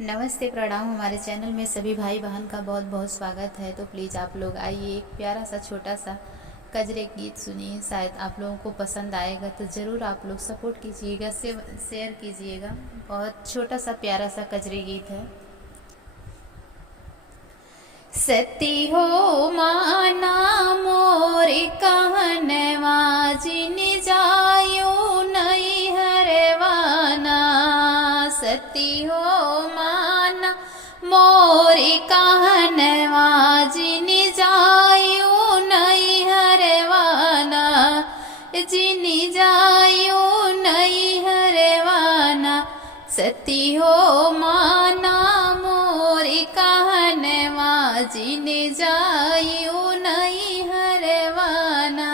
नमस्ते प्रणाम। हमारे चैनल में सभी भाई बहन का बहुत बहुत स्वागत है। तो प्लीज़ आप लोग आइए, एक प्यारा सा छोटा सा कजरे गीत सुनिए, शायद आप लोगों को पसंद आएगा। तो ज़रूर आप लोग सपोर्ट कीजिएगा, शेयर कीजिएगा। बहुत छोटा सा प्यारा सा कजरे गीत है। सती हो माना मोर कहनवा जिन जायो नहीं हरवाना। सती हो माना मोर कहनवा जिन जायो नहीं हरवाना। जिन जायो नहीं हरवाना। सती हो माना मोर कहनवा जिन जायो नहीं हरवाना।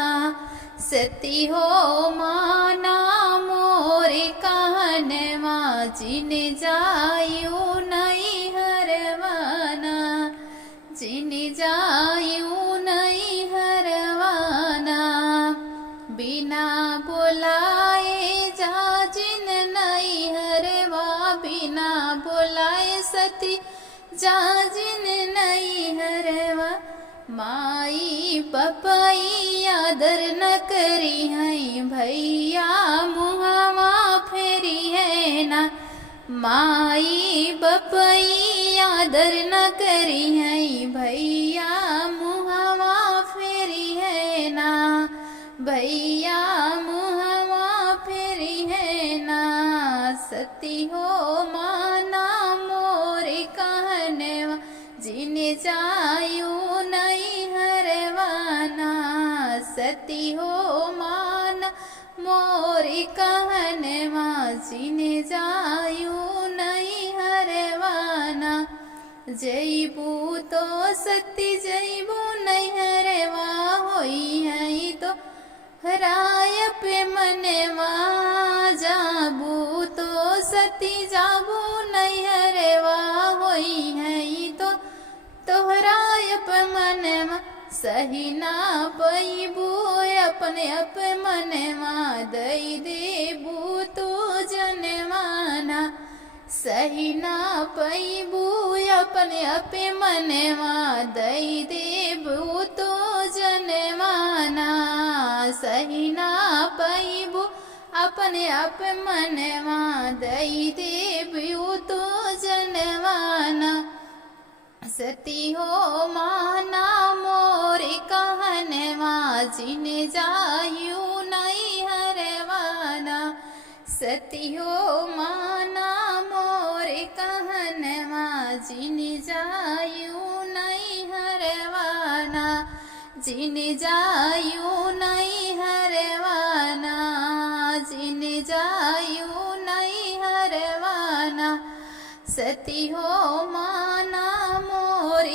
सती हो माना मोर कहनवा जिन जायो नहीं हरवाना। जिन जायो नहीं हरवाना। बिना बुलाए जा जिन नहीं हरवा। बिना बुलाए सती जा जिन नहीं हरवा। माई पपई आदर न करी है भैया मुहवा फेरी है ना। माई बपई आदर न करी है भैया मुहवा फेरी है ना। भैया मुहवा फेरी है ना। सती हो माना मोर कहनवा जिन जायो नहीं हरवाना। सती हो माना मोर कहनवा जिन जायो नहीं हरवाना। जईबू तो सती जईबू नहीं हरवा होई है तो राय पे मनवा। जाबू तो सती जाबू नहीं हरवा होई है तो तोहराय पे मनवा। सही ना पैबू अपने अप मनवा दई देबू तो जनवाना। सही ना पैबू अपने अपे मनवा दई देबू तो जनवाना। सही ना पैबू अपने अप मनवा दई देबू तो जनवाना। सती हो माना मोर कहनवा जिन जायो नहीं हरवाना। सती हो माना मोर कहनवा जिन जायो नहीं हरवाना। जिन जायो नहीं हरवाना। जिन जायो नहीं हरवाना। सती हो माना मोर